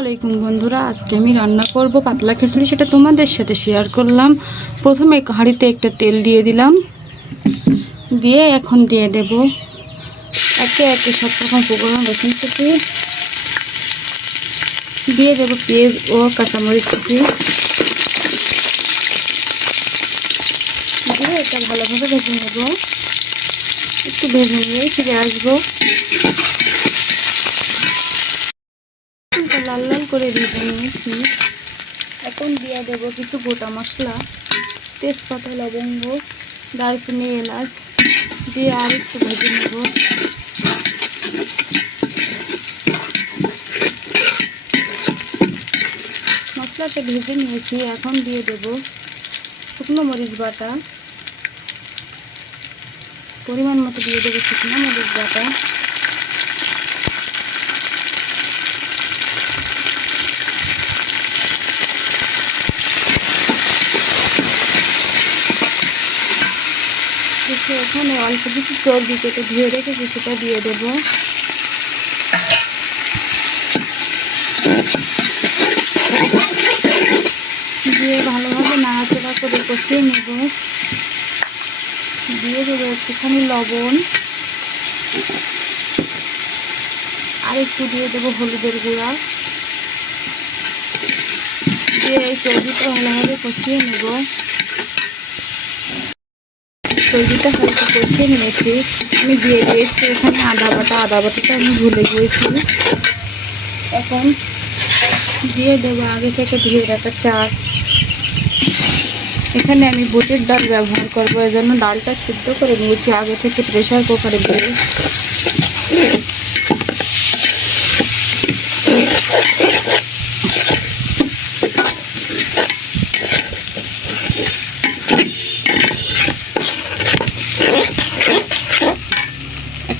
আলাইকুম বন্ধুরা, আজকে আমি রান্না করব পাতলা খিচুড়ি। সেটা তোমাদের সাথে শেয়ার করলাম। প্রথমে হাঁড়িতে একটা তেল দিয়ে দিলাম, দিয়ে এখন দিয়ে দেব একে একে সব রকম উপকরণ। রসুন কুচি দিয়ে দেব, পেঁয়াজ ও কাঁচামরিচ কুচি দিয়ে এটা ভালোভাবে ভেজে নেব। একটু ভেজে নিয়ে ফিরে আসবো। লাল লাল করে ভেজে নিয়েছি। এখন দিয়ে দেবো কিছু গোটা মশলা, তেজপাতা, লবঙ্গ, দারচিনি, এলাচ দিয়ে আর একটু ভেজে নেব। মশলাটা ভেজে নিয়েছি। এখন দিয়ে দেব শুকনো মরিচ বাটা, পরিমাণ মতো দিয়ে দেবো শুকনো মরিচ বাটা। এখানে অল্প কিছু চর্বি কেটে ধুয়ে রেখেছি, সেটা দিয়ে দেব। দিয়ে ভালোভাবে নাড়াচাড়া করে কষিয়ে নেব। দিয়ে দেবো একটুখানি লবণ, আর একটু দিয়ে দেবো হলুদের গুঁড়া। দিয়ে এই চর্বিটা ভালোভাবে কষিয়ে নেব। চর্বিটা হালকা কষিয়ে নিয়েছি। আমি দিয়ে দিয়েছি এখানে আদা বাটাটা আমি ভুলে গিয়েছি। এখন দিয়ে দেবো আগে থেকে ধুয়ে রাখা চাল। এখানে আমি বুটের ডাল ব্যবহার করবো, এজন্য ডালটা সিদ্ধ করে নিয়েছি আগে থেকে প্রেসার কুকারে দিয়ে।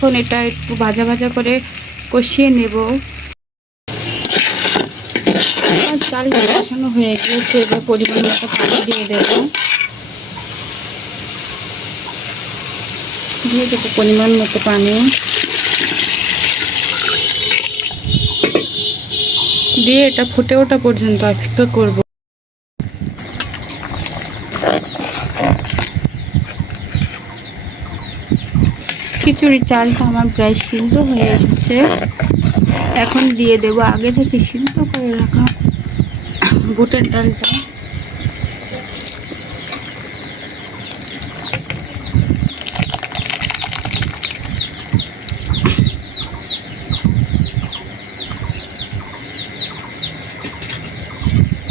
এখন এটা একটু ভাজা ভাজা করে কষিয়ে নেব। চালটা কষানো হয়ে গিয়েছে, এবার পরিমাণ মতো পানি দিয়ে দেবো। দিয়ে দেবো পরিমাণ মতো পানি, দিয়ে এটা ফুটে ওঠা পর্যন্ত অপেক্ষা করব। খিচুড়ির চালটা আমার প্রায় সিদ্ধ হয়ে এসেছে। এখন দিয়ে দেব আগে থেকে সিদ্ধ করে রাখা বুটের ডালটা।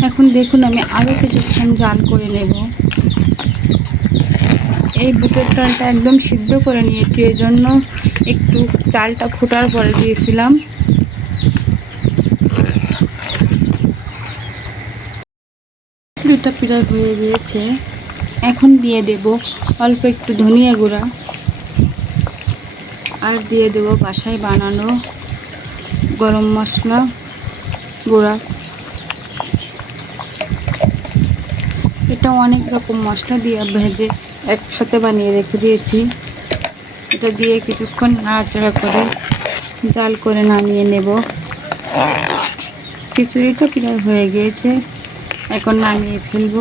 এখন দেখুন আমি আরও কিছুক্ষণ জাল করে নেব। এই বুটের ডালটা একদম সিদ্ধ করে নিয়েছি, এই জন্য একটু চালটা ফোটার পরে দিয়েছিলাম। খিচুড়িটা প্রায় হয়ে গিয়েছে। এখন দিয়ে দেব অল্প একটু ধনিয়া গুঁড়া, আর দিয়ে দেব বাসায় বানানো গরম মশলা গুঁড়া। এটা অনেক রকম মশলা দিয়ে ভেজে একসাথে বানিয়ে রেখে দিয়েছি। এটা দিয়ে কিছুক্ষণ নাড়াচাড়া করে জাল করে নামিয়ে নেব। খিচুড়িটা প্রায় হয়ে গিয়েছে, এখন নামিয়ে ফেলব।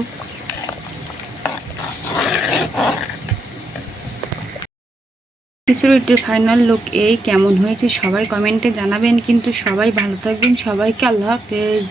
খিচুড়িটির ফাইনাল লুক এই। কেমন হয়েছে সবাই কমেন্টে জানাবেন, কিন্তু সবাই ভালো থাকবেন। সবাইকে আল্লাহ হাফেজ।